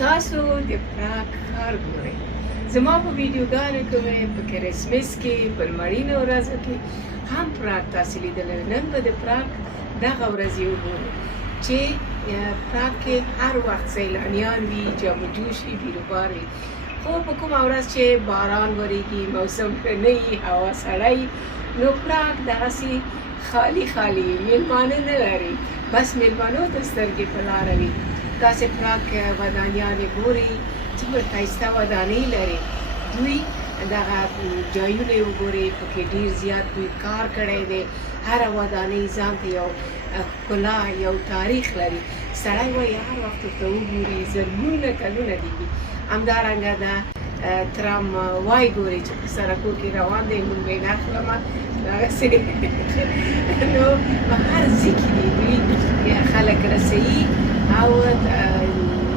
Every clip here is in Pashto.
تاسو د پراګ ښار ګورئ. زما په ویډیوګانو کې مې په کرسمس کې په لمرینو ورځو کې هم پراګ تاسو لیدلی. نن به د پراګ دغه ورځې وګورو چې پراګ کې هر وخت سیلانیان وي، جام و جوش وي، بیروبار وي. خو په کومه ورځ چې باران وریږي، موسم ښه نه وي، هوا سړه وي، نو پراګ دغسې خالي خالي وي، میلمانه نه لري. بس میلمنو ته سترګې په لاره وي. تاسې پراګ ودانیانې ګورئ، څومره ښایسته ودانۍ لري. دوی دغه ځایونه یې وګورئ، پکې ډېر زیات دوی کار کړی دی. هره ودانۍ ځان ته یو ښکلا، یو تاریخ لري. سړی وایي هر وخت ورته وګوري زرګونه کلونه کېږي. همدارنګه د ترام وای ګورئ چې په سړکو کې روان دی، مونږ یې نه اخلمه دغسې نو په هر ځای کې دی دوی خلک رسوي او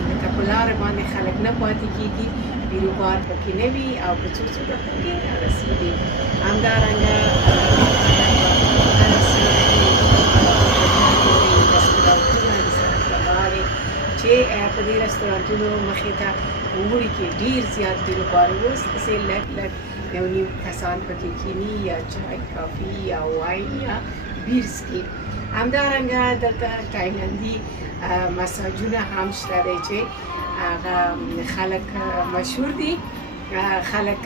لکه په لاره باندې خلک نه پاتې کېږي، بیروبار پکې نه وي او په څو څو دقیقو کې رسېږي. همدارنګه چې په دې رستورانتونو مخې ته وړي کې ډېر زیات بیروبار اوس داسې لږ لږ یو نیم کسان پکې کښېني، یا چای، کافي یا واین یا بیر څښي. همدارنګه دلته تایلندي مساجونه هم شته دی چې هغه خلک مشهور دي، خلک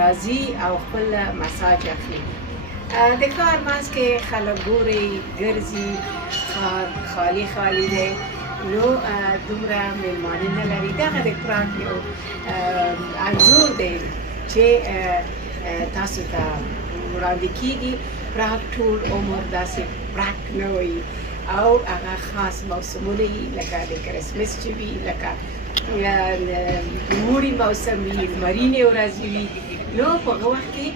راځي او خپل مساج اخلي. د ښار منځ کې خلک ګورئ ګرځي، ښار خالي خالي دی، نو دومره میلمانه نه لري. دغه د پراګ یو انځور دی چې تاسو ته وړاندې کېږي. پراګ ټول عمر داسې پراګ نه وایي او هغه خاص موسمونه یي، لکه د کرسمس چې وي، لکه اوړي موسم وي، لمرینې ورځې وي. نو په هغه وخت کې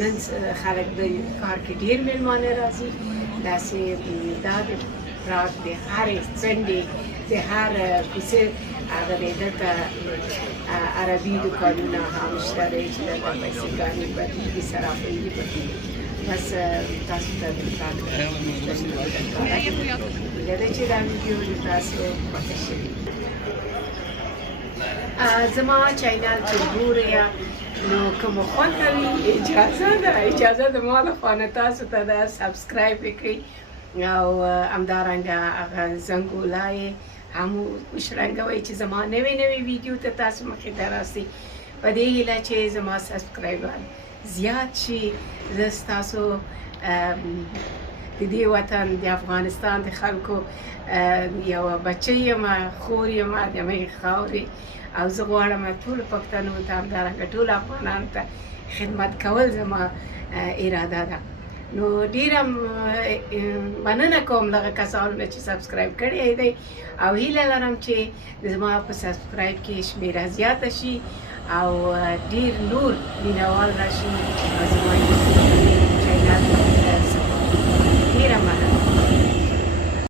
نن خلک د ښار کې ډېر میلمانه راځي. داسې دا د پراګ د هرې څنډې د هر کوڅې هغه دی دلته عربي دوکانونه هم شته دی چې دلته پیسېګانې بدلېږي، صرافۍ بدلېږي. بس تاسو ته د پراګ هیله ده چې دا ویډیو د تاسو خوښه شوي. زما چینل چې ګورئ نو که مو خوښ کوي اجازه ده ما له خوا نه تاسو ته ده سبسکرایب وکړئ او همدارنګه هغه زنګوله یې هم وشرنګوئ چې زما نوې نوې ویډیو ته تاسو مخې ته راسئ. په دې هیله چې زما سبسکرایبر زیات شي. زه ستاسو د دې وطن د افغانستان د خلکو یوه بچه یم، خور یم د مې خاورې، او زه غواړم ټولو پښتنو ته همدارنګه ټولو افغانانو ته خدمت کول زما اراده ده. نو ډېره مننه کوم دغه کسانو نه چې سبسکرایب کړی دی او هیله لرم چې زما په سبسکرایب کې شمیره زیاته شي او ډېر نور مینهوال راشي او زما چینل ډېره مننه.